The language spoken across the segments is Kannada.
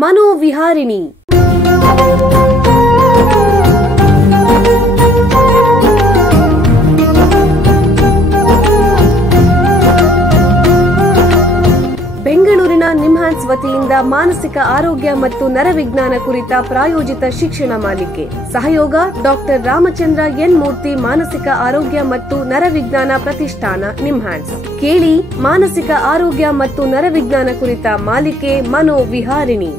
ಮನೋವಿಹಾರಿಣಿ. ಬೆಂಗಳೂರಿನ ನಿಮ್ಹಾನ್ಸ್ ವತಿಯಿಂದ ಮಾನಸಿಕ ಆರೋಗ್ಯ ಮತ್ತು ನರವಿಜ್ಞಾನ ಕುರಿತ ಪ್ರಾಯೋಜಿತ ಶಿಕ್ಷಣ ಮಾಲಿಕೆ. ಸಹಯೋಗ ಡಾಕ್ಟರ್ ರಾಮಚಂದ್ರ ಎನ್ ಮೂರ್ತಿ, ಮಾನಸಿಕ ಆರೋಗ್ಯ ಮತ್ತು ನರವಿಜ್ಞಾನ ಪ್ರತಿಷ್ಠಾನ, ನಿಮ್ಹಾನ್ಸ್. ಕೇಳಿ ಮಾನಸಿಕ ಆರೋಗ್ಯ ಮತ್ತು ನರವಿಜ್ಞಾನ ಕುರಿತ ಮಾಲಿಕೆ ಮನೋವಿಹಾರಿಣಿ.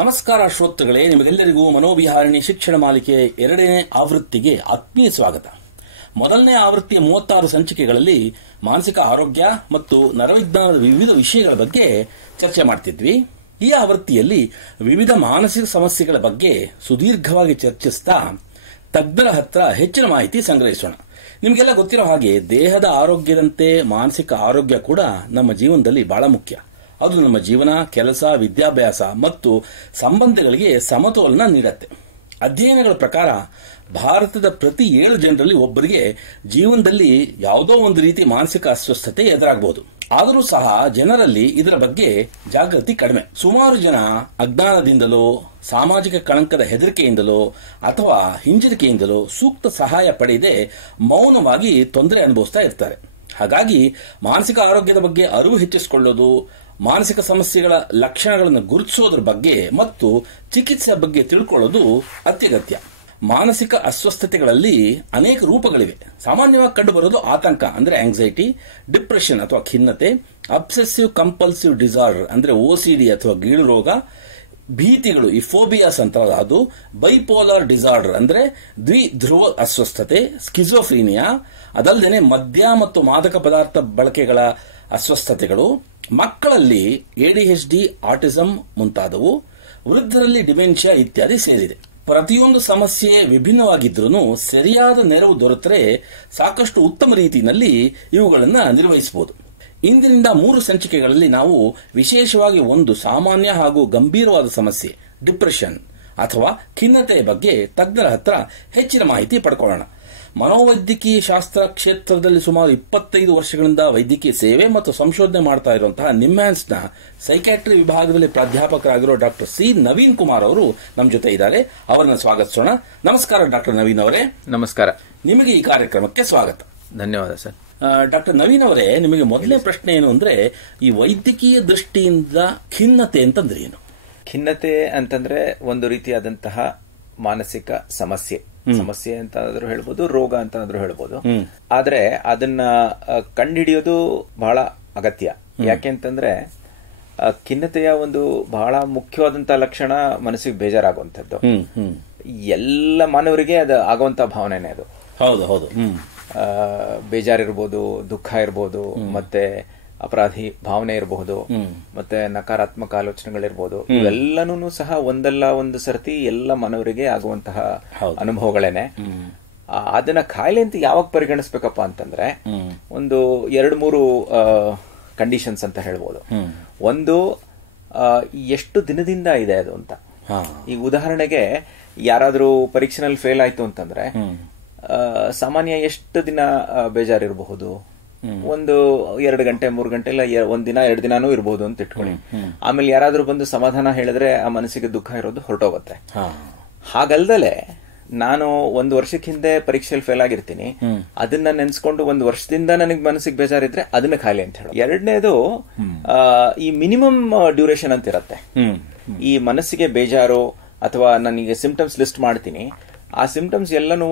ನಮಸ್ಕಾರ ಶ್ರೋತೃಗಳೇ, ನಿಮಗೆಲ್ಲರಿಗೂ ಮನೋವಿಹಾರಿಣಿ ಶಿಕ್ಷಣ ಮಾಲಿಕೆ 2ನೇ ಆವೃತ್ತಿಗೆ ಆತ್ಮೀಯ ಸ್ವಾಗತ. ಮೊದಲನೇ ಆವೃತ್ತಿಯ 36 ಸಂಚಿಕೆಗಳಲ್ಲಿ ಮಾನಸಿಕ ಆರೋಗ್ಯ ಮತ್ತು ನರವಿಜ್ಞಾನದ ವಿವಿಧ ವಿಷಯಗಳ ಬಗ್ಗೆ ಚರ್ಚೆ ಮಾಡ್ತಿದ್ವಿ. ಈ ಆವೃತ್ತಿಯಲ್ಲಿ ವಿವಿಧ ಮಾನಸಿಕ ಸಮಸ್ಯೆಗಳ ಬಗ್ಗೆ ಸುದೀರ್ಘವಾಗಿ ಚರ್ಚಿಸ್ತಾ ತಜ್ಞರ ಹತ್ರ ಹೆಚ್ಚಿನ ಮಾಹಿತಿ ಸಂಗ್ರಹಿಸೋಣ. ನಿಮಗೆಲ್ಲ ಗೊತ್ತಿರೋ ಹಾಗೆ ದೇಹದ ಆರೋಗ್ಯದಂತೆ ಮಾನಸಿಕ ಆರೋಗ್ಯ ಕೂಡ ನಮ್ಮ ಜೀವನದಲ್ಲಿ ಬಹಳ ಮುಖ್ಯ. ಅದು ನಮ್ಮ ಜೀವನ, ಕೆಲಸ, ವಿದ್ಯಾಭ್ಯಾಸ ಮತ್ತು ಸಂಬಂಧಗಳಿಗೆ ಸಮತೋಲನ ನೀಡುತ್ತೆ. ಅಧ್ಯಯನಗಳ ಪ್ರಕಾರ ಭಾರತದ ಪ್ರತಿ 7 ಜನರಲ್ಲಿ ಒಬ್ಬರಿಗೆ ಜೀವನದಲ್ಲಿ ಯಾವುದೋ ಒಂದು ರೀತಿ ಮಾನಸಿಕ ಅಸ್ವಸ್ಥತೆ ಎದುರಾಗಬಹುದು. ಆದರೂ ಸಹ ಜನರಲ್ಲಿ ಇದರ ಬಗ್ಗೆ ಜಾಗೃತಿ ಕಡಿಮೆ. ಸುಮಾರು ಜನ ಅಜ್ಞಾನದಿಂದಲೋ, ಸಾಮಾಜಿಕ ಕಳಂಕದ ಹೆದರಿಕೆಯಿಂದಲೋ ಅಥವಾ ಹಿಂಜರಿಕೆಯಿಂದಲೋ ಸೂಕ್ತ ಸಹಾಯ ಪಡೆಯದೆ ಮೌನವಾಗಿ ತೊಂದರೆ ಅನುಭವಿಸ್ತಾ ಇರ್ತಾರೆ. ಹಾಗಾಗಿ ಮಾನಸಿಕ ಆರೋಗ್ಯದ ಬಗ್ಗೆ ಅರಿವು ಹೆಚ್ಚಿಸಿಕೊಳ್ಳೋದು, ಮಾನಸಿಕ ಸಮಸ್ಯೆಗಳ ಲಕ್ಷಣಗಳನ್ನು ಗುರುತಿಸೋದ್ರ ಬಗ್ಗೆ ಮತ್ತು ಚಿಕಿತ್ಸೆ ಬಗ್ಗೆ ತಿಳ್ಕೊಳ್ಳೋದು ಅತ್ಯಗತ್ಯ. ಮಾನಸಿಕ ಅಸ್ವಸ್ಥತೆಗಳಲ್ಲಿ ಅನೇಕ ರೂಪಗಳಿವೆ. ಸಾಮಾನ್ಯವಾಗಿ ಕಂಡುಬರೋದು ಆತಂಕ ಅಂದ್ರೆ ಆಂಗ್ಸೈಟಿ, ಡಿಪ್ರೆಷನ್ ಅಥವಾ ಖಿನ್ನತೆ, ಅಬ್ಸೆಸಿವ್ ಕಂಪಲ್ಸಿವ್ ಡಿಸಾರ್ಡರ್ ಅಂದ್ರೆ OCD ಅಥವಾ ಗೀಳು ರೋಗ, ಭೀತಿಗಳು ಈ ಫೋಬಿಯಾಸ್ ಅಂತ, ಅದು ಬೈಪೋಲಾರ್ ಡಿಸಾರ್ಡರ್ ಅಂದ್ರೆ ದ್ವಿಧ್ರುವ ಅಸ್ವಸ್ಥತೆ, ಸ್ಕಿಜೋಫ್ರೀನಿಯಾ, ಅದಲ್ಲದೆ ಮದ್ಯ ಮತ್ತು ಮಾದಕ ಪದಾರ್ಥ ಬಳಕೆಗಳ ಅಸ್ವಸ್ಥತೆಗಳು, ಮಕ್ಕಳಲ್ಲಿ ADHD, ಆಟಿಸಂ ಮುಂತಾದವು, ವೃದ್ಧರಲ್ಲಿ ಡಿಮೆನ್ಷಿಯಾ ಇತ್ಯಾದಿ ಸೇರಿದೆ. ಪ್ರತಿಯೊಂದು ಸಮಸ್ಯೆ ವಿಭಿನ್ನವಾಗಿದ್ರೂ ಸರಿಯಾದ ನೆರವು ದೊರೆತರೆ ಸಾಕಷ್ಟು ಉತ್ತಮ ರೀತಿಯಲ್ಲಿ ಇವುಗಳನ್ನು ನಿರ್ವಹಿಸಬಹುದು. ಇಂದಿನಿಂದ 3 ಸಂಚಿಕೆಗಳಲ್ಲಿ ನಾವು ವಿಶೇಷವಾಗಿ ಒಂದು ಸಾಮಾನ್ಯ ಹಾಗೂ ಗಂಭೀರವಾದ ಸಮಸ್ಯೆ ಡಿಪ್ರೆಷನ್ ಅಥವಾ ಖಿನ್ನತೆಯ ಬಗ್ಗೆ ತಜ್ಞರ ಹತ್ರ ಹೆಚ್ಚಿನ ಮಾಹಿತಿ ಪಡ್ಕೊಳ್ಳೋಣ. ಮನೋವೈದ್ಯಕೀಯ ಶಾಸ್ತ್ರ ಕ್ಷೇತ್ರದಲ್ಲಿ ಸುಮಾರು 25 ವರ್ಷಗಳಿಂದ ವೈದ್ಯಕೀಯ ಸೇವೆ ಮತ್ತು ಸಂಶೋಧನೆ ಮಾಡ್ತಾ ಇರುವಂತಹ ನಿಮ್ಹಾನ್ಸ್ನ ಸೈಕ್ಯಾಟ್ರಿ ವಿಭಾಗದಲ್ಲಿ ಪ್ರಾಧ್ಯಾಪಕರಾಗಿರೋ ಡಾಕ್ಟರ್ ಸಿ ನವೀನ್ ಕುಮಾರ್ ಅವರು ನಮ್ಮ ಜೊತೆ ಇದ್ದಾರೆ. ಅವರನ್ನು ಸ್ವಾಗತಿಸೋಣ. ನಮಸ್ಕಾರ ಡಾಕ್ಟರ್ ನವೀನ್ ಅವರೇ. ನಮಸ್ಕಾರ. ನಿಮಗೆ ಈ ಕಾರ್ಯಕ್ರಮಕ್ಕೆ ಸ್ವಾಗತ. ಧನ್ಯವಾದ ಸರ್. ಡಾಕ್ಟರ್ ನವೀನ್ ಅವರೇ, ನಿಮಗೆ ಮೊದಲನೇ ಪ್ರಶ್ನೆ ಏನು ಅಂದ್ರೆ, ಈ ವೈದ್ಯಕೀಯ ದೃಷ್ಟಿಯಿಂದ ಖಿನ್ನತೆ ಅಂತಂದ್ರೆ ಏನು? ಖಿನ್ನತೆ ಅಂತಂದ್ರೆ ಒಂದು ರೀತಿಯಾದಂತಹ ಮಾನಸಿಕ ಸಮಸ್ಯೆ ಅಂತಾದ್ರೂ ಹೇಳ್ಬೋದು, ರೋಗ ಅಂತಾದ್ರೂ ಹೇಳ್ಬೋದು. ಆದ್ರೆ ಅದನ್ನ ಕಂಡುಹಿಡಿಯೋದು ಬಹಳ ಅಗತ್ಯ. ಯಾಕೆಂತಂದ್ರೆ ಖಿನ್ನತೆಯ ಒಂದು ಬಹಳ ಮುಖ್ಯವಾದಂತಹ ಲಕ್ಷಣ ಮನಸ್ಸಿಗೆ ಬೇಜಾರಾಗುವಂಥದ್ದು. ಎಲ್ಲ ಮಾನವರಿಗೆ ಅದು ಆಗುವಂತ ಭಾವನೆನೇ ಅದು. ಹೌದು ಹೌದು. ಬೇಜಾರಿರ್ಬೋದು, ದುಃಖ ಇರ್ಬೋದು, ಮತ್ತೆ ಅಪರಾಧಿ ಭಾವನೆ ಇರಬಹುದು, ಮತ್ತೆ ನಕಾರಾತ್ಮಕ ಆಲೋಚನೆಗಳಿರ್ಬೋದು. ಇವೆಲ್ಲನೂ ಸಹ ಒಂದಲ್ಲ ಒಂದು ಸರ್ತಿ ಎಲ್ಲ ಮಾನವರಿಗೆ ಆಗುವಂತಹ ಅನುಭವಗಳೇನೆ. ಅದನ್ನ ಕಾಯಿಲೆ ಅಂತ ಯಾವಾಗ ಪರಿಗಣಿಸ್ಬೇಕಪ್ಪ ಅಂತಂದ್ರೆ ಒಂದು 2-3 ಕಂಡೀಷನ್ಸ್ ಅಂತ ಹೇಳ್ಬೋದು. ಒಂದು, ಎಷ್ಟು ದಿನದಿಂದ ಇದೆ ಅದು ಅಂತ. ಈಗ ಉದಾಹರಣೆಗೆ ಯಾರಾದ್ರೂ ಪರೀಕ್ಷೆನಲ್ಲಿ ಫೇಲ್ ಆಯ್ತು ಅಂತಂದ್ರೆ ಸಾಮಾನ್ಯ ಎಷ್ಟು ದಿನ ಬೇಜಾರಿರಬಹುದು? ಒಂದು 2 ಗಂಟೆ 3 ಗಂಟೆ ಇಲ್ಲ 1 ದಿನ 2 ದಿನಾನೂ ಇರಬಹುದು ಅಂತ ಇಟ್ಕೊಳ್ಳಿ. ಆಮೇಲೆ ಯಾರಾದ್ರೂ ಬಂದು ಸಮಾಧಾನ ಹೇಳಿದ್ರೆ ಆ ಮನಸ್ಸಿಗೆ ದುಃಖ ಇರೋದು ಹೊರಟೋಗುತ್ತೆ. ಹಾಗಲ್ದಲೆ ನಾನು 1 ವರ್ಷಕ್ಕೆ ಹಿಂದೆ ಪರೀಕ್ಷೆಯಲ್ಲಿ ಫೇಲ್ ಆಗಿರ್ತೀನಿ, ಅದನ್ನ ನೆನ್ಸ್ಕೊಂಡು 1 ವರ್ಷದಿಂದ ನನಗೆ ಮನಸ್ಸಿಗೆ ಬೇಜಾರಿದ್ರೆ ಅದನ್ನ ಖಾಲಿ ಅಂತ ಹೇಳಿ. ಎರಡನೇದು, ಈ ಮಿನಿಮಮ್ ಡ್ಯೂರೇಷನ್ ಅಂತ ಇರತ್ತೆ. ಈ ಮನಸ್ಸಿಗೆ ಬೇಜಾರು ಅಥವಾ ನನಗೆ ಸಿಂಪ್ಟಮ್ಸ್ ಲಿಸ್ಟ್ ಮಾಡ್ತೀನಿ, ಆ ಸಿಂಪ್ಟಮ್ಸ್ ಎಲ್ಲನೂ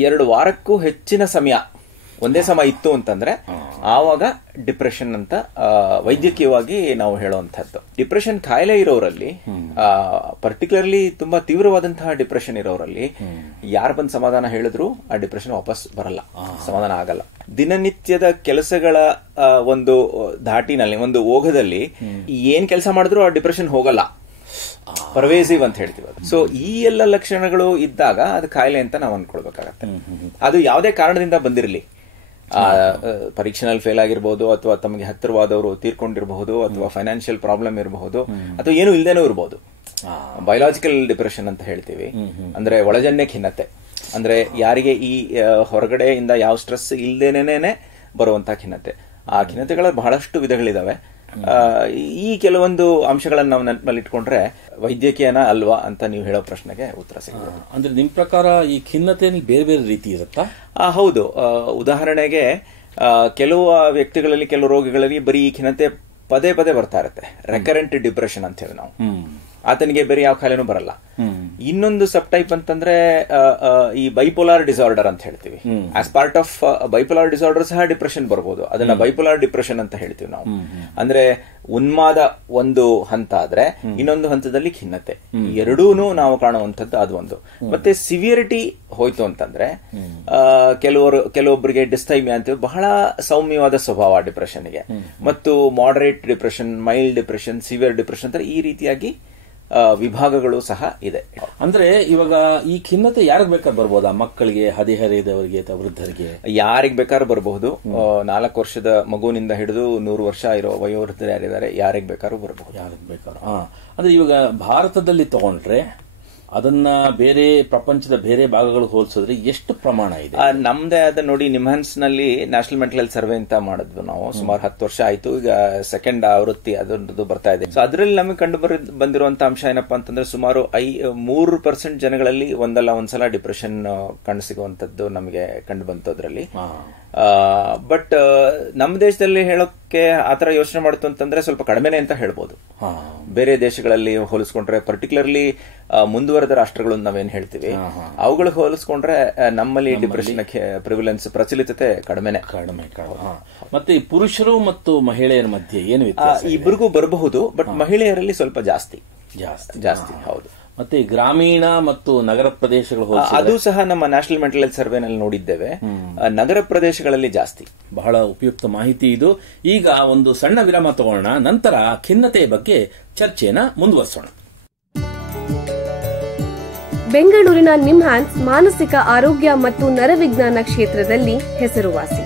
2 ವಾರಕ್ಕೂ ಹೆಚ್ಚಿನ ಸಮಯ ಒಂದೇ ಸಮ ಇತ್ತು ಅಂತಂದ್ರೆ ಆವಾಗ ಡಿಪ್ರೆಷನ್ ಅಂತ ವೈದ್ಯಕೀಯವಾಗಿ ನಾವು ಹೇಳುವಂತಹದ್ದು. ಡಿಪ್ರೆಷನ್ ಕಾಯಿಲೆ ಇರೋರಲ್ಲಿ, ಪರ್ಟಿಕ್ಯುಲರ್ಲಿ ತುಂಬಾ ತೀವ್ರವಾದಂತಹ ಡಿಪ್ರೆಷನ್ ಇರೋರಲ್ಲಿ ಯಾರು ಬಂದು ಸಮಾಧಾನ ಹೇಳಿದ್ರು ಆ ಡಿಪ್ರೆಷನ್ ವಾಪಸ್ ಬರಲ್ಲ, ಸಮಾಧಾನ ಆಗಲ್ಲ. ದಿನನಿತ್ಯದ ಕೆಲಸಗಳ ಒಂದು ಧಾಟಿನಲ್ಲಿ, ಒಂದು ಓಘದಲ್ಲಿ ಏನ್ ಕೆಲಸ ಮಾಡಿದ್ರು ಆ ಡಿಪ್ರೆಷನ್ ಹೋಗಲ್ಲ, ಪರ್ವೇಸಿವ್ ಅಂತ ಹೇಳ್ತೀವಿ. ಸೊ ಈ ಎಲ್ಲ ಲಕ್ಷಣಗಳು ಇದ್ದಾಗ ಅದು ಕಾಯಿಲೆ ಅಂತ ನಾವು ಅನ್ಕೊಳ್ಬೇಕಾಗತ್ತೆ. ಅದು ಯಾವುದೇ ಕಾರಣದಿಂದ ಬಂದಿರಲಿ, ಪರೀಕ್ಷೆನಲ್ಲಿ ಫೇಲ್ ಆಗಿರಬಹುದು, ಅಥವಾ ತಮಗೆ ಹತ್ತಿರವಾದವರು ತೀರ್ಕೊಂಡಿರಬಹುದು, ಅಥವಾ ಫೈನಾನ್ಷಿಯಲ್ ಪ್ರಾಬ್ಲಮ್ ಇರಬಹುದು, ಅಥವಾ ಏನು ಇಲ್ದೇನೂ ಇರಬಹುದು. ಬಯೋಲಾಜಿಕಲ್ ಡಿಪ್ರೆಷನ್ ಅಂತ ಹೇಳ್ತೀವಿ, ಅಂದ್ರೆ ಒಳಜನ್ಯ ಖಿನ್ನತೆ. ಅಂದ್ರೆ ಯಾರಿಗೆ ಈ ಹೊರಗಡೆಯಿಂದ ಯಾವ ಸ್ಟ್ರೆಸ್ ಇಲ್ದೇನೇನೆ ಬರುವಂತಹ ಖಿನ್ನತೆ, ಆ ಖಿನ್ನತೆಗಳ ಬಹಳಷ್ಟು ವಿಧಗಳಿದಾವೆ. ಈ ಕೆಲವೊಂದು ಅಂಶಗಳನ್ನು ನಾವು ನೆನಪಲ್ಲಿ ಇಟ್ಕೊಂಡ್ರೆ ವೈದ್ಯಕೀಯನ ಅಲ್ವಾ ಅಂತ ನೀವು ಹೇಳೋ ಪ್ರಶ್ನೆಗೆ ಉತ್ತರ ಸಿಗುತ್ತೆ. ಅಂದ್ರೆ ನಿಮ್ ಪ್ರಕಾರ ಈ ಖಿನ್ನತೆಯಲ್ಲಿ ಬೇರೆ ಬೇರೆ ರೀತಿ ಇರುತ್ತಾ? ಹೌದು. ಉದಾಹರಣೆಗೆ ಕೆಲವು ವ್ಯಕ್ತಿಗಳಲ್ಲಿ, ಕೆಲವು ರೋಗಿಗಳಲ್ಲಿ ಬರೀ ಈ ಖಿನ್ನತೆ ಪದೇ ಪದೇ ಬರ್ತಾ ಇರುತ್ತೆ. ರೆಕರೆಂಟ್ ಡಿಪ್ರೆಷನ್ ಅಂತ ಹೇಳಿ ನಾವು, ಆತನಿಗೆ ಬೇರೆ ಯಾವ ಕಾಯಿಲೆನೂ ಬರಲ್ಲ. ಇನ್ನೊಂದು ಸಬ್ ಟೈಪ್ ಅಂತಂದ್ರೆ ಈ ಬೈಪೋಲಾರ್ ಡಿಸಾರ್ಡರ್ ಅಂತ ಹೇಳ್ತೀವಿ. As part of bipolar disorder ಸಹ ಡಿಪ್ರೆಷನ್ ಬರ್ಬೋದು. ಅದನ್ನ ಬೈಪೋಲಾರ್ ಡಿಪ್ರೆಷನ್ ಅಂತ ಹೇಳ್ತೀವಿ ನಾವು. ಅಂದ್ರೆ ಉನ್ಮಾದ ಒಂದು ಹಂತ ಆದ್ರೆ ಇನ್ನೊಂದು ಹಂತದಲ್ಲಿ ಖಿನ್ನತೆ, ಎರಡೂನು ನಾವು ಕಾಣುವಂಥದ್ದು ಅದು ಒಂದು. ಮತ್ತೆ ಸಿವಿಯರಿಟಿ ಹೋಯ್ತು ಅಂತಂದ್ರೆ ಕೆಲವೊಬ್ಬರಿಗೆ ಡಿಸ್ಥೈಮಿಯಾ ಅಂತೀವಿ, ಬಹಳ ಸೌಮ್ಯವಾದ ಸ್ವಭಾವ ಡಿಪ್ರೆಷನ್ಗೆ, ಮತ್ತು moderate depression, mild depression, severe depression ಅಂತ ಈ ರೀತಿಯಾಗಿ ವಿಭಾಗಗಳು ಸಹ ಇದೆ. ಅಂದ್ರೆ ಇವಾಗ ಈ ಖಿನ್ನತೆ ಯಾರಿಗೆ ಬೇಕಾದ್ರೂ ಬರ್ಬೋದಾ? ಮಕ್ಕಳಿಗೆ, ಹದಿಹರೆಯದವರಿಗೆ ಅಥವಾ ವೃದ್ಧರಿಗೆ? ಯಾರಿಗೆ ಬೇಕಾದ್ರೂ ಬರಬಹುದು. 4 ವರ್ಷದ ಮಗುವಿನಿಂದ ಹಿಡಿದು 100 ವರ್ಷ ಇರೋ ವಯೋವೃದ್ಧರು ಯಾರಿದ್ದಾರೆ, ಯಾರಿಗೆ ಬೇಕಾದ್ರೂ ಬರಬಹುದು. ಯಾರಿಗೆ ಬೇಕಾದ್ರೂ. ಅಂದ್ರೆ ಇವಾಗ ಭಾರತದಲ್ಲಿ ತಗೊಂಡ್ರೆ ಅದನ್ನ ಬೇರೆ ಪ್ರಪಂಚದ ಬೇರೆ ಭಾಗಗಳು ಹೋಲಿಸಿದ್ರೆ ಎಷ್ಟು ಪ್ರಮಾಣ ಇದೆ? ನಮ್ದೇ ಆದ ನೋಡಿ, ನಿಮ್ಹಾನ್ಸ್ ನಲ್ಲಿ ನ್ಯಾಷನಲ್ ಮೆಂಟಲ್ ಹೆಲ್ತ್ ಸರ್ವೆ ಅಂತ ಮಾಡಿದ್ವಿ ನಾವು. ಸುಮಾರು 10 ವರ್ಷ ಆಯ್ತು. ಈಗ ಸೆಕೆಂಡ್ ಆವೃತ್ತಿ ಅದೊಂದು ಬರ್ತಾ ಇದೆ. ಸೊ ಅದರಲ್ಲಿ ನಮಗೆ ಕಂಡು ಬಂದಿರುವಂತಹ ಅಂಶ ಏನಪ್ಪಾ ಅಂತಂದ್ರೆ, ಸುಮಾರು 3% ಜನಗಳಲ್ಲಿ ಒಂದಲ್ಲ ಒಂದ್ಸಲ ಡಿಪ್ರೆಷನ್ ಕಂಡು ಸಿಗುವಂತದ್ದು ನಮಗೆ ಕಂಡು ಬಂತು ಅದರಲ್ಲಿ. ಬಟ್ ನಮ್ಮ ದೇಶದಲ್ಲಿ ಹೇಳೋಕೆ ಆತರ ಯೋಚನೆ ಮಾಡ್ತು ಅಂತಂದ್ರೆ ಸ್ವಲ್ಪ ಕಡಿಮೆನೆ ಅಂತ ಹೇಳ್ಬೋದು. ಬೇರೆ ದೇಶಗಳಲ್ಲಿ ಹೋಲಿಸ್ಕೊಂಡ್ರೆ, ಪರ್ಟಿಕ್ಯುಲರ್ಲಿ ಮುಂದುವರೆದ ರಾಷ್ಟ್ರಗಳು ನಾವೇನ್ ಹೇಳ್ತೀವಿ, ಅವುಗಳಿಗೆ ಹೋಲಿಸ್ಕೊಂಡ್ರೆ ನಮ್ಮಲ್ಲಿ ಡಿಪ್ರೆಷನ್ ಪ್ರಿವಿಲೆನ್ಸ್, ಪ್ರಚಲಿತತೆ ಕಡಿಮೆ. ಮತ್ತೆ ಪುರುಷರು ಮತ್ತು ಮಹಿಳೆಯರ ಮಧ್ಯೆ ಏನು ವ್ಯತ್ಯಾಸ? ಇಬ್ಬರಿಗೂ ಬರಬಹುದು, ಬಟ್ ಮಹಿಳೆಯರಲ್ಲಿ ಸ್ವಲ್ಪ ಜಾಸ್ತಿ. ಹೌದು. ಮತ್ತೆ ಗ್ರಾಮೀಣ ಮತ್ತು ನಗರ ಪ್ರದೇಶಗಳು ಅದು ಸಹ ನಮ್ಮ ನ್ಯಾಷನಲ್ ಮೆಂಟಲ್ ಹೆಲ್ತ್ ಸರ್ವೆನಲ್ಲಿ ನೋಡಿದ್ದೇವೆ. ನಗರ ಪ್ರದೇಶಗಳಲ್ಲಿ ಜಾಸ್ತಿ. ಬಹಳ ಉಪಯುಕ್ತ ಮಾಹಿತಿ ಇದು. ಈಗ ಒಂದು ಸಣ್ಣ ವಿರಾಮ ತಗೊಳ್ಳೋಣ, ನಂತರ ಖಿನ್ನತೆಯ ಬಗ್ಗೆ ಚರ್ಚೆನ ಮುಂದುವರಿಸೋಣ. ಬೆಂಗಳೂರಿನ ನಿಮ್ಹಾನ್ಸ್ ಮಾನಸಿಕ ಆರೋಗ್ಯ ಮತ್ತು ನರವಿಜ್ಞಾನ ಕ್ಷೇತ್ರದಲ್ಲಿ ಹೆಸರುವಾಸಿ.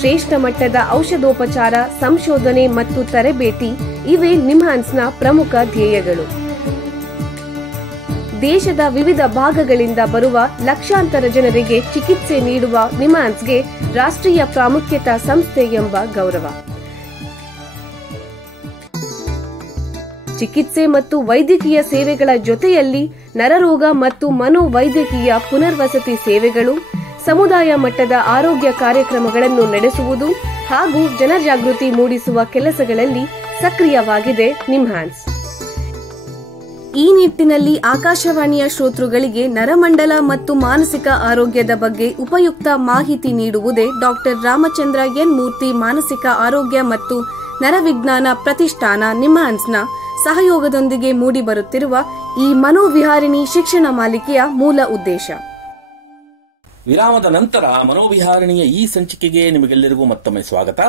ಶ್ರೇಷ್ಠ ಮಟ್ಟದ ಔಷಧೋಪಚಾರ, ಸಂಶೋಧನೆ ಮತ್ತು ತರಬೇತಿ ಇವೇ ನಿಮ್ಹಾನ್ಸ್ನ ಪ್ರಮುಖ ಧ್ಯೇಯಗಳು. ದೇಶದ ವಿವಿಧ ಭಾಗಗಳಿಂದ ಬರುವ ಲಕ್ಷಾಂತರ ಜನರಿಗೆ ಚಿಕಿತ್ಸೆ ನೀಡುವ ನಿಮ್ಹಾನ್ಸ್ಗೆ ರಾಷ್ಟ್ರೀಯ ಪ್ರಾಮುಖ್ಯತಾ ಸಂಸ್ಥೆ ಎಂಬ ಗೌರವ. ಚಿಕಿತ್ಸೆ ಮತ್ತು ವೈದ್ಯಕೀಯ ಸೇವೆಗಳ ಜೊತೆಯಲ್ಲಿ ನರರೋಗ ಮತ್ತು ಮನೋವೈದ್ಯಕೀಯ ಪುನರ್ವಸತಿ ಸೇವೆಗಳು, ಸಮುದಾಯ ಮಟ್ಟದ ಆರೋಗ್ಯ ಕಾರ್ಯಕ್ರಮಗಳನ್ನು ನಡೆಸುವುದು ಹಾಗೂ ಜನಜಾಗೃತಿ ಮೂಡಿಸುವ ಕೆಲಸಗಳಲ್ಲಿ ಸಕ್ರಿಯವಾಗಿದೆ ನಿಮ್ಹಾನ್ಸ್. ಈ ನಿಟ್ಟಿನಲ್ಲಿ ಆಕಾಶವಾಣಿಯ ಶ್ರೋತೃಗಳಿಗೆ ನರಮಂಡಲ ಮತ್ತು ಮಾನಸಿಕ ಆರೋಗ್ಯದ ಬಗ್ಗೆ ಉಪಯುಕ್ತ ಮಾಹಿತಿ ನೀಡುವುದೇ ಡಾಕ್ಟರ್ ರಾಮಚಂದ್ರ ಎನ್ ಮೂರ್ತಿ ಮಾನಸಿಕ ಆರೋಗ್ಯ ಮತ್ತು ನರವಿಜ್ಞಾನ ಪ್ರತಿಷ್ಠಾನ ನಿಮ್ಹಾನ್ಸ್ನ ಸಹಯೋಗದೊಂದಿಗೆ ಮೂಡಿಬರುತ್ತಿರುವ ಈ ಮನೋವಿಹಾರಿಣಿ ಶಿಕ್ಷಣ ಮಾಲಿಕೆಯ ಮೂಲ ಉದ್ದೇಶ. ವಿರಾಮದ ನಂತರ ಮನೋವಿಹಾರಿಣಿಯ ಈ ಸಂಚಿಕೆಗೆ ನಿಮಗೆಲ್ಲರಿಗೂ ಮತ್ತೊಮ್ಮೆ ಸ್ವಾಗತ.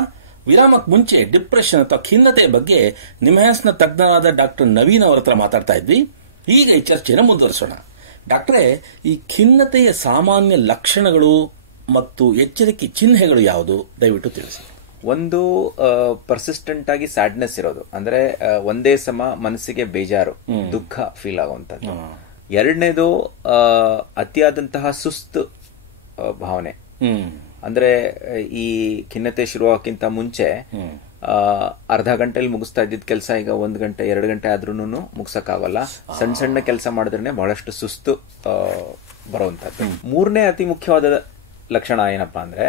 ವಿರಾಮಕ್ಕೆ ಮುಂಚೆ ಡಿಪ್ರೆಷನ್ ಅಥವಾ ಖಿನ್ನತೆ ಬಗ್ಗೆ ನಿಮ್ಹಾನ್ಸ್ನ ತಜ್ಞರಾದ ಡಾಕ್ಟರ್ ನವೀನ್ ಅವರ ಹತ್ರ ಮಾತಾಡ್ತಾ ಇದ್ವಿ. ಈಗ ಈ ಚರ್ಚೆಯನ್ನು ಮುಂದುವರಿಸೋಣ. ಡಾಕ್ಟ್ರೇ, ಈ ಖಿನ್ನತೆಯ ಸಾಮಾನ್ಯ ಲಕ್ಷಣಗಳು ಮತ್ತು ಎಚ್ಚರಿಕೆ ಚಿಹ್ನೆಗಳು ಯಾವುದು, ದಯವಿಟ್ಟು ತಿಳಿಸಿ. ಒಂದು, ಪರ್ಸಿಸ್ಟೆಂಟ್ ಆಗಿ ಸ್ಯಾಡ್ನೆಸ್ ಇರೋದು, ಅಂದ್ರೆ ಒಂದೇ ಸಮ ಮನಸ್ಸಿಗೆ ಬೇಜಾರು, ದುಃಖ ಫೀಲ್ ಆಗುವಂತದ್ದು. ಎರಡನೇದು, ಅತಿಯಾದಂತಹ ಸುಸ್ತು ಭಾವನೆ. ಅಂದ್ರೆ ಈ ಖಿನ್ನತೆ ಶುರುವಾಗಕ್ಕಿಂತ ಮುಂಚೆ ಅರ್ಧ ಗಂಟೆಯಲ್ಲಿ ಮುಗಿಸ್ತಾ ಇದ್ದಿದ್ ಕೆಲಸ ಈಗ 1 ಗಂಟೆ 2 ಗಂಟೆ ಆದ್ರೂನು ಮುಗಿಸಕ್ಕಾಗಲ್ಲ. ಸಣ್ಣ ಸಣ್ಣ ಕೆಲಸ ಮಾಡಿದ್ರೆ ಬಹಳಷ್ಟು ಸುಸ್ತು ಬರುವಂತದ್ದು. ಮೂರನೇ ಅತಿ ಮುಖ್ಯವಾದ ಲಕ್ಷಣ ಏನಪ್ಪಾ ಅಂದ್ರೆ,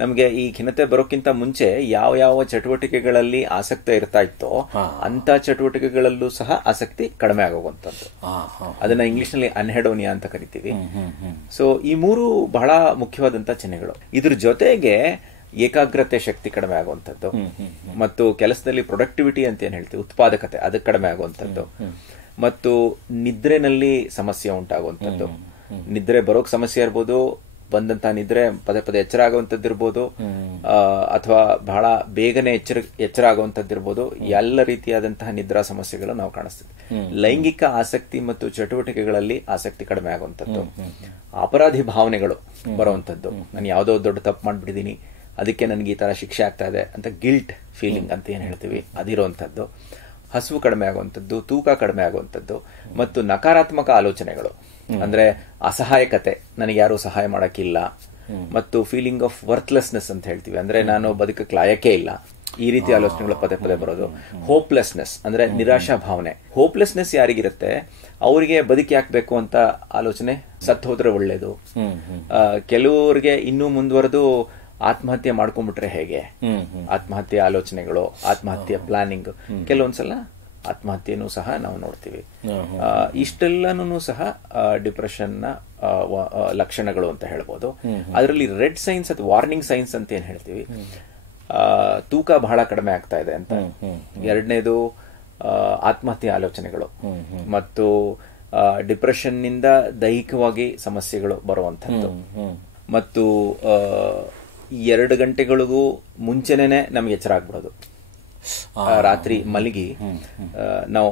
ನಮಗೆ ಈ ಖಿನ್ನತೆ ಬರೋಕ್ಕಿಂತ ಮುಂಚೆ ಯಾವ ಯಾವ ಚಟುವಟಿಕೆಗಳಲ್ಲಿ ಆಸಕ್ತಿ ಇರ್ತಾ ಇತ್ತೋ ಅಂತ ಚಟುವಟಿಕೆಗಳಲ್ಲೂ ಸಹ ಆಸಕ್ತಿ ಕಡಿಮೆ ಆಗೋಗುವಂತದ್ದು. ಅದನ್ನ ಇಂಗ್ಲಿಷ್ ನಲ್ಲಿ ಅನ್ಹೆಡೋನಿಯಾ ಅಂತ ಕರಿತೀವಿ. ಸೊ ಈ 3 ಬಹಳ ಮುಖ್ಯವಾದಂತಹ ಚಿಹ್ನೆಗಳು. ಇದ್ರ ಜೊತೆಗೆ ಏಕಾಗ್ರತೆ ಶಕ್ತಿ ಕಡಿಮೆ ಆಗುವಂತದ್ದು, ಮತ್ತು ಕೆಲಸದಲ್ಲಿ ಪ್ರೊಡಕ್ಟಿವಿಟಿ ಅಂತ ಏನ್ ಹೇಳ್ತೀವಿ, ಉತ್ಪಾದಕತೆ, ಅದಕ್ಕೆ ಕಡಿಮೆ ಆಗುವಂತದ್ದು, ಮತ್ತು ನಿದ್ರೆನಲ್ಲಿ ಸಮಸ್ಯೆ ಉಂಟಾಗುವಂತದ್ದು. ನಿದ್ರೆ ಬರೋಕ್ ಸಮಸ್ಯೆ ಇರ್ಬೋದು, ಬಂದಂತ ನಿದ್ರೆ ಪದೇ ಪದೇ ಎಚ್ಚರ ಆಗುವಂತದ್ದು ಇರ್ಬೋದು, ಅಥವಾ ಬಹಳ ಬೇಗನೆ ಎಚ್ಚರ ಆಗುವಂತದ್ದು ಇರ್ಬೋದು. ಎಲ್ಲ ರೀತಿಯಾದಂತಹ ನಿದ್ರಾ ಸಮಸ್ಯೆಗಳು ನಾವು ಕಾಣಿಸ್ತೀವಿ. ಲೈಂಗಿಕ ಆಸಕ್ತಿ ಮತ್ತು ಚಟುವಟಿಕೆಗಳಲ್ಲಿ ಆಸಕ್ತಿ ಕಡಿಮೆ ಆಗುವಂತದ್ದು, ಅಪರಾಧಿ ಭಾವನೆಗಳು ಬರುವಂತದ್ದು. ನಾನು ಯಾವುದೋ ದೊಡ್ಡ ತಪ್ಪು ಮಾಡ್ಬಿಟ್ಟಿದ್ದೀನಿ, ಅದಕ್ಕೆ ನನಗೆ ಈ ತರ ಶಿಕ್ಷೆ ಆಗ್ತಾ ಇದೆ ಅಂತ ಗಿಲ್ಟ್ ಫೀಲಿಂಗ್ ಅಂತ ಏನ್ ಹೇಳ್ತೀವಿ, ಅದಿರುವಂತದ್ದು. ಹಸುವು ಕಡಿಮೆ ಆಗುವಂತದ್ದು, ತೂಕ ಕಡಿಮೆ ಆಗುವಂತದ್ದು, ಮತ್ತು ನಕಾರಾತ್ಮಕ ಆಲೋಚನೆಗಳು, ಅಂದ್ರೆ ಅಸಹಾಯಕತೆ, ನನಗೆ ಯಾರು ಸಹಾಯ ಮಾಡಕ್ಕಿಲ್ಲ, ಮತ್ತು ಫೀಲಿಂಗ್ ಆಫ್ ವರ್ತ್ಲೆಸ್ನೆಸ್ ಅಂತ ಹೇಳ್ತೀವಿ, ಅಂದ್ರೆ ನಾನು ಬದುಕಕ್ಕೆ ಲಾಯಕೇ ಇಲ್ಲ, ಈ ರೀತಿ ಆಲೋಚನೆಗಳು ಪದೇ ಪದೇ ಬರೋದು. ಹೋಪ್ಲೆಸ್ನೆಸ್ ಅಂದ್ರೆ ನಿರಾಶಾ ಭಾವನೆ. ಹೋಪ್ಲೆಸ್ನೆಸ್ ಯಾರಿಗಿರುತ್ತೆ ಅವರಿಗೆ ಬದುಕಿ ಹಾಕ್ಬೇಕು ಅಂತ ಆಲೋಚನೆ, ಸತ್ತು ಹೋದ್ರೆ ಒಳ್ಳೇದು. ಕೆಲವರಿಗೆ ಇನ್ನೂ ಮುಂದುವರೆದು ಆತ್ಮಹತ್ಯೆ ಮಾಡ್ಕೊಂಡ್ಬಿಟ್ರೆ ಹೇಗೆ, ಆತ್ಮಹತ್ಯೆ ಆಲೋಚನೆಗಳು, ಆತ್ಮಹತ್ಯೆ ಪ್ಲಾನಿಂಗ್, ಕೆಲವೊಂದ್ಸಲ ಆತ್ಮಹತ್ಯೆನೂ ಸಹ ನಾವು ನೋಡ್ತೀವಿ. ಇಷ್ಟೆಲ್ಲನೂ ಸಹ ಡಿಪ್ರೆಷನ್ ನ ಲಕ್ಷಣಗಳು ಅಂತ ಹೇಳ್ಬೋದು. ಅದರಲ್ಲಿ ರೆಡ್ ಸೈನ್ಸ್ ಅಥವಾ ವಾರ್ನಿಂಗ್ ಸೈನ್ಸ್ ಅಂತ ಏನ್ ಹೇಳ್ತೀವಿ, ತೂಕ ಬಹಳ ಕಡಿಮೆ ಆಗ್ತಾ ಇದೆ ಅಂತ. ಎರಡನೇದು ಆತ್ಮಹತ್ಯೆ ಆಲೋಚನೆಗಳು ಮತ್ತು ಡಿಪ್ರೆಷನ್ ನಿಂದ ದೈಹಿಕವಾಗಿ ಸಮಸ್ಯೆಗಳು ಬರುವಂತದ್ದು. ಮತ್ತು 2 ಗಂಟೆಗಳಿಗೂ ಮುಂಚೆನೆ ನಮ್ಗೆ ಎಚ್ಚರ ಆಗ್ಬಿಡೋದು. ರಾತ್ರಿ ಮಲಗಿ ನಾವು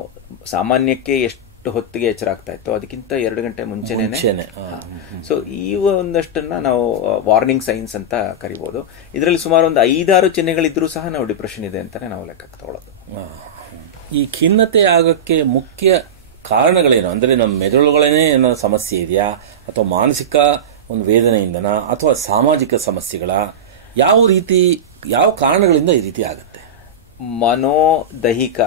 ಸಾಮಾನ್ಯಕ್ಕೆ ಎಷ್ಟು ಹೊತ್ತಿಗೆ ಎಚ್ಚರ ಆಗ್ತಾ ಇತ್ತು ಅದಕ್ಕಿಂತ 2 ಗಂಟೆ ಮುಂಚೆನೆ. ಸೊ ಈ ಒಂದಷ್ಟನ್ನ ನಾವು ವಾರ್ನಿಂಗ್ ಸೈನ್ಸ್ ಅಂತ ಕರಿಬಹುದು. ಇದರಲ್ಲಿ ಸುಮಾರು ಒಂದು 5-6 ಚಿಹ್ನೆಗಳಿದ್ರೂ ಸಹ ನಾವು ಡಿಪ್ರೆಷನ್ ಇದೆ ಅಂತಾನೆ ನಾವು ಲೆಕ್ಕಕ್ಕೆ ತಗೊಳ್ಳೋದು. ಈ ಖಿನ್ನತೆ ಆಗಕ್ಕೆ ಮುಖ್ಯ ಕಾರಣಗಳೇನು? ಅಂದ್ರೆ ನಮ್ಮ ಮೆದುಳುಗಳೇನೇ ಏನೋ ಸಮಸ್ಯೆ ಇದೆಯಾ, ಅಥವಾ ಮಾನಸಿಕ ಒಂದು ವೇದನೆಯಿಂದನ, ಅಥವಾ ಸಾಮಾಜಿಕ ಸಮಸ್ಯೆಗಳ, ಯಾವ ಕಾರಣಗಳಿಂದ ಈ ರೀತಿ ಆಗುತ್ತೆ? ಮನೋದೈಹಿಕ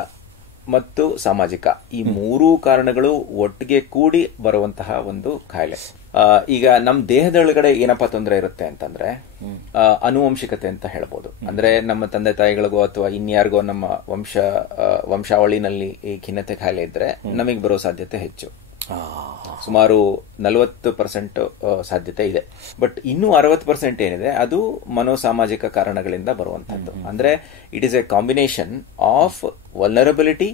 ಮತ್ತು ಸಾಮಾಜಿಕ ಈ 3 ಕಾರಣಗಳು ಒಟ್ಟಿಗೆ ಕೂಡಿ ಬರುವಂತಹ ಒಂದು ಕಾಯಿಲೆ. ಈಗ ನಮ್ಮ ದೇಹದೊಳಗಡೆ ಏನಪ್ಪಾ ತೊಂದರೆ ಇರುತ್ತೆ ಅಂತಂದ್ರೆ ಆನುವಂಶಿಕತೆ ಅಂತ ಹೇಳ್ಬೋದು. ಅಂದ್ರೆ ನಮ್ಮ ತಂದೆ ತಾಯಿಗಳಿಗೋ ಅಥವಾ ಇನ್ಯಾರಿಗೋ ನಮ್ಮ ವಂಶಾವಳಿನಲ್ಲಿ ಈ ಖಿನ್ನತೆ ಕಾಯಿಲೆ ಇದ್ರೆ ನಮಗೆ ಬರೋ ಸಾಧ್ಯತೆ ಹೆಚ್ಚು. ಸುಮಾರು 40% ಸಾಧ್ಯತೆ ಇದೆ. ಬಟ್ ಇನ್ನು 60% ಏನಿದೆ ಅದು ಮನೋಸಾಮಾಜಿಕ ಕಾರಣಗಳಿಂದ ಬರುವಂತದ್ದು. ಅಂದ್ರೆ it is A combination of vulnerability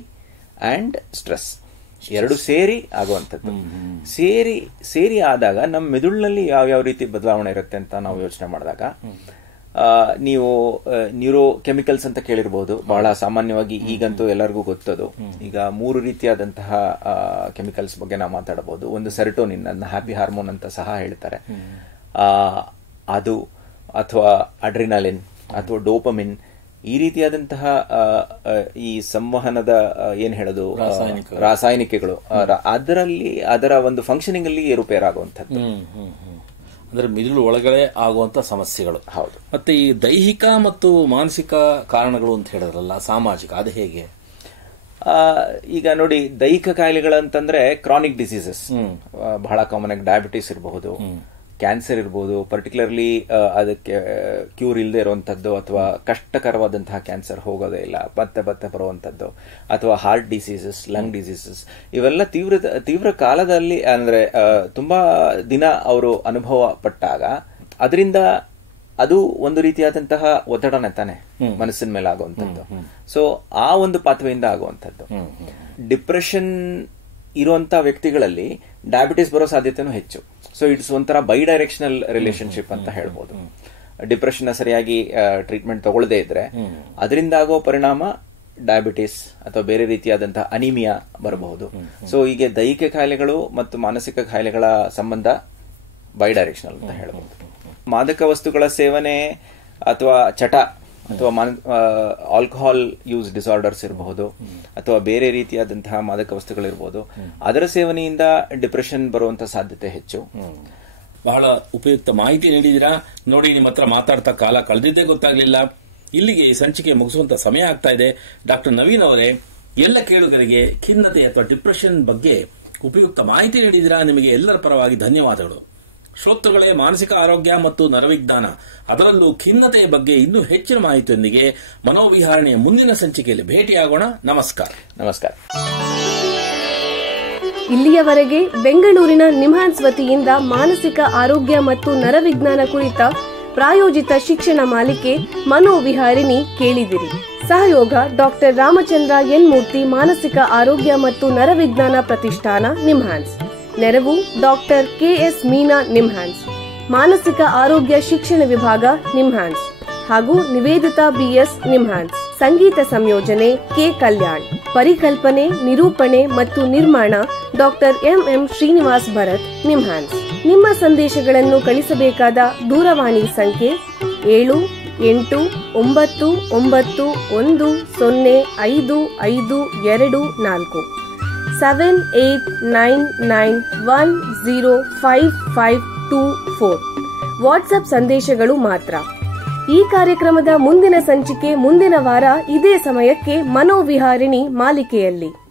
and stress, ಎರಡು ಸೇರಿ ಆಗುವಂಥದ್ದು. ಸೇರಿ ಆದಾಗ ನಮ್ಮ ಮೆದುಳಿನಲ್ಲಿ ಯಾವ ರೀತಿ ಬದಲಾವಣೆ ಇರುತ್ತೆ ಅಂತ ನಾವು ಯೋಚನೆ ಮಾಡಿದಾಗ, ನೀವು ನ್ಯೂರೋ ಕೆಮಿಕಲ್ಸ್ ಅಂತ ಕೇಳಿರ್ಬೋದು. ಬಹಳ ಸಾಮಾನ್ಯವಾಗಿ ಈಗಂತೂ ಎಲ್ಲರಿಗೂ ಗೊತ್ತದು. ಈಗ 3 ರೀತಿಯಾದಂತಹ ಕೆಮಿಕಲ್ಸ್ ಬಗ್ಗೆ ನಾವು ಮಾತಾಡಬಹುದು. ಒಂದು ಸೆರೋಟೋನಿನ್, ಅದನ್ನ ಹ್ಯಾಪಿ ಹಾರ್ಮೋನ್ ಅಂತ ಸಹ ಹೇಳ್ತಾರೆ. ಅದು ಅಥವಾ ಅಡ್ರಿನಾಲಿನ್ ಅಥವಾ ಡೋಪಮಿನ್, ಈ ರೀತಿಯಾದಂತಹ ಈ ಸಂವಹನದ ಏನ್ ಹೇಳೋದು ರಾಸಾಯನಿಕಗಳು, ಅದರಲ್ಲಿ ಅದರ ಒಂದು ಫಂಕ್ಷನಿಂಗ್ ಅಲ್ಲಿ ಏರುಪೇರಾಗುವಂಥದ್ದು. ಅಂದ್ರೆ ಮಿದುಳು ಒಳಗಡೆ ಆಗುವಂತ ಸಮಸ್ಯೆಗಳು. ಹೌದು. ಮತ್ತೆ ಈ ದೈಹಿಕ ಮತ್ತು ಮಾನಸಿಕ ಕಾರಣಗಳು ಅಂತ ಹೇಳಿದ್ರಲ್ಲ, ಸಾಮಾಜಿಕ, ಅದು ಹೇಗೆ? ಈಗ ನೋಡಿ, ದೈಹಿಕ ಕಾಯಿಲೆಗಳಂತಂದ್ರೆ ಕ್ರಾನಿಕ್ ಡಿಸೀಸಸ್ ಬಹಳ ಕಾಮನ್ ಆಗಿ ಡಯಾಬಿಟಿಸ್ ಇರಬಹುದು, ಕ್ಯಾನ್ಸರ್ ಇರಬಹುದು. ಪರ್ಟಿಕ್ಯುಲರ್ಲಿ ಅದಕ್ಕೆ ಕ್ಯೂರ್ ಇಲ್ಲದೆ ಇರುವಂತದ್ದು ಅಥವಾ ಕಷ್ಟಕರವಾದಂತಹ ಕ್ಯಾನ್ಸರ್ ಹೋಗೋದೇ ಇಲ್ಲ, ಮತ್ತೆ ಬರುವಂತದ್ದು, ಅಥವಾ ಹಾರ್ಟ್ ಡಿಸೀಸಸ್, ಲಂಗ್ ಡಿಸೀಸಸ್, ಇವೆಲ್ಲ ತೀವ್ರ ಕಾಲದಲ್ಲಿ ಅಂದ್ರೆ ತುಂಬಾ ದಿನ ಅವರು ಅನುಭವ ಪಟ್ಟಾಗ ಅದರಿಂದ ಅದು ಒಂದು ರೀತಿಯಾದಂತಹ ಒತ್ತಡನೆ ತಾನೆ ಮನಸ್ಸಿನ ಮೇಲೆ ಆಗುವಂಥದ್ದು. ಸೊ ಆ ಒಂದು ಪಾತ್ವೆಯಿಂದ ಆಗುವಂಥದ್ದು. ಡಿಪ್ರೆಷನ್ ಇರುವಂತ ವ್ಯಕ್ತಿಗಳಲ್ಲಿ ಡಯಾಬಿಟಿಸ್ ಬರೋ ಸಾಧ್ಯತೆನೂ ಹೆಚ್ಚು. ಸೊ ಇಟ್ಸ್ ಒಂಥರ ಬೈ ಡೈರೆಕ್ಷನಲ್ ರಿಲೇಶನ್ಶಿಪ್ ಅಂತ ಹೇಳ್ಬೋದು. ಡಿಪ್ರೆಷನ್ ಸರಿಯಾಗಿ ಟ್ರೀಟ್ಮೆಂಟ್ ತಗೊಳ್ಳದೇ ಇದ್ರೆ ಅದರಿಂದ ಆಗೋ ಪರಿಣಾಮ ಡಯಾಬಿಟಿಸ್ ಅಥವಾ ಬೇರೆ ರೀತಿಯಾದಂತಹ ಅನಿಮಿಯಾ ಬರಬಹುದು. ಸೊ ಹೀಗೆ ದೈಹಿಕ ಕಾಯಿಲೆಗಳು ಮತ್ತು ಮಾನಸಿಕ ಕಾಯಿಲೆಗಳ ಸಂಬಂಧ ಬೈ ಡೈರೆಕ್ಷನಲ್ ಅಂತ ಹೇಳ್ಬೋದು. ಮಾದಕ ವಸ್ತುಗಳ ಸೇವನೆ ಅಥವಾ ಚಟ ಅಥವಾ ಆಲ್ಕೋಹಾಲ್ ಯೂಸ್ ಡಿಸಾರ್ಡರ್ಸ್ ಇರಬಹುದು, ಅಥವಾ ಬೇರೆ ರೀತಿಯಾದಂತಹ ಮಾದಕ ವಸ್ತುಗಳಿರಬಹುದು, ಅದರ ಸೇವನೆಯಿಂದ ಡಿಪ್ರೆಷನ್ ಬರುವಂತ ಸಾಧ್ಯತೆ ಹೆಚ್ಚು. ಬಹಳ ಉಪಯುಕ್ತ ಮಾಹಿತಿ ನೀಡಿದಿರಾ. ನೋಡಿ, ನಿಮ್ಮ ಹತ್ರ ಮಾತಾಡ್ತಾ ಕಾಲ ಕಳೆದಿದ್ದೇ ಗೊತ್ತಾಗ್ಲಿಲ್ಲ. ಇಲ್ಲಿಗೆ ಸಂಚಿಕೆ ಮುಗಿಸುವಂತ ಸಮಯ ಆಗ್ತಾ ಇದೆ. ಡಾಕ್ಟರ್ ನವೀನ್ ಅವರೇ, ಎಲ್ಲ ಕೇಳುಗರಿಗೆ ಖಿನ್ನತೆ ಅಥವಾ ಡಿಪ್ರೆಷನ್ ಬಗ್ಗೆ ಉಪಯುಕ್ತ ಮಾಹಿತಿ ನೀಡಿದಿರಾ. ನಿಮಗೆ ಎಲ್ಲರ ಪರವಾಗಿ ಧನ್ಯವಾದಗಳು. ಶ್ರೋತೃಗಳೇ, ಮಾನಸಿಕ ಆರೋಗ್ಯ ಮತ್ತು ನರವಿಜ್ಞಾನ, ಅದರಲ್ಲೂ ಖಿನ್ನತೆಯ ಬಗ್ಗೆ ಇನ್ನೂ ಹೆಚ್ಚಿನ ಮಾಹಿತಿಯೊಂದಿಗೆ ಮನೋವಿಹಾರಣೆಯ ಮುಂದಿನ ಸಂಚಿಕೆಯಲ್ಲಿ ಭೇಟಿಯಾಗೋಣ. ನಮಸ್ಕಾರ. ನಮಸ್ಕಾರ. ಇಲ್ಲಿಯವರೆಗೆ ಬೆಂಗಳೂರಿನ ನಿಮ್ಹಾನ್ಸ್ ವತಿಯಿಂದ ಮಾನಸಿಕ ಆರೋಗ್ಯ ಮತ್ತು ನರವಿಜ್ಞಾನ ಕುರಿತ ಪ್ರಾಯೋಜಿತ ಶಿಕ್ಷಣ ಮಾಲಿಕೆ ಮನೋವಿಹಾರಿಣಿ ಕೇಳಿದಿರಿ. ಸಹಯೋಗ ಡಾಕ್ಟರ್ ರಾಮಚಂದ್ರ ಎನ್ ಮೂರ್ತಿ, ಮಾನಸಿಕ ಆರೋಗ್ಯ ಮತ್ತು ನರವಿಜ್ಞಾನ ಪ್ರತಿಷ್ಠಾನ, ನಿಮ್ಹಾನ್ಸ್. ನೆರವು ಡಾಕ್ಟರ್ ಕೆಎಸ್ ಮೀನಾ, ನಿಮ್ಹಾನ್ಸ್. ಮಾನಸಿಕ ಆರೋಗ್ಯ ಶಿಕ್ಷಣ ವಿಭಾಗ, ನಿಮ್ಹಾನ್ಸ್. ಹಾಗೂ ನಿವೇದಿತಾ ಬಿಎಸ್, ನಿಮ್ಹಾನ್ಸ್. ಸಂಗೀತ ಸಂಯೋಜನೆ ಕೆ ಕಲ್ಯಾಣ್. ಪರಿಕಲ್ಪನೆ, ನಿರೂಪಣೆ ಮತ್ತು ನಿರ್ಮಾಣ ಡಾಕ್ಟರ್ ಎಂಎಂ ಶ್ರೀನಿವಾಸ್ ಭರತ್, ನಿಮ್ಹಾನ್ಸ್. ನಿಮ್ಮ ಸಂದೇಶಗಳನ್ನು ಕಳಿಸಬೇಕಾದ ದೂರವಾಣಿ ಸಂಖ್ಯೆ 7891105524 7899105524. ವಾಟ್ಸ್ಆಪ್ ಸಂದೇಶಗಳು ಮಾತ್ರ. ಈ ಕಾರ್ಯಕ್ರಮದ ಮುಂದಿನ ಸಂಚಿಕೆ ಮುಂದಿನ ವಾರ ಇದೇ ಸಮಯಕ್ಕೆ ಮನೋವಿಹಾರಿಣಿ ಮಾಲಿಕೆಯಲ್ಲಿ.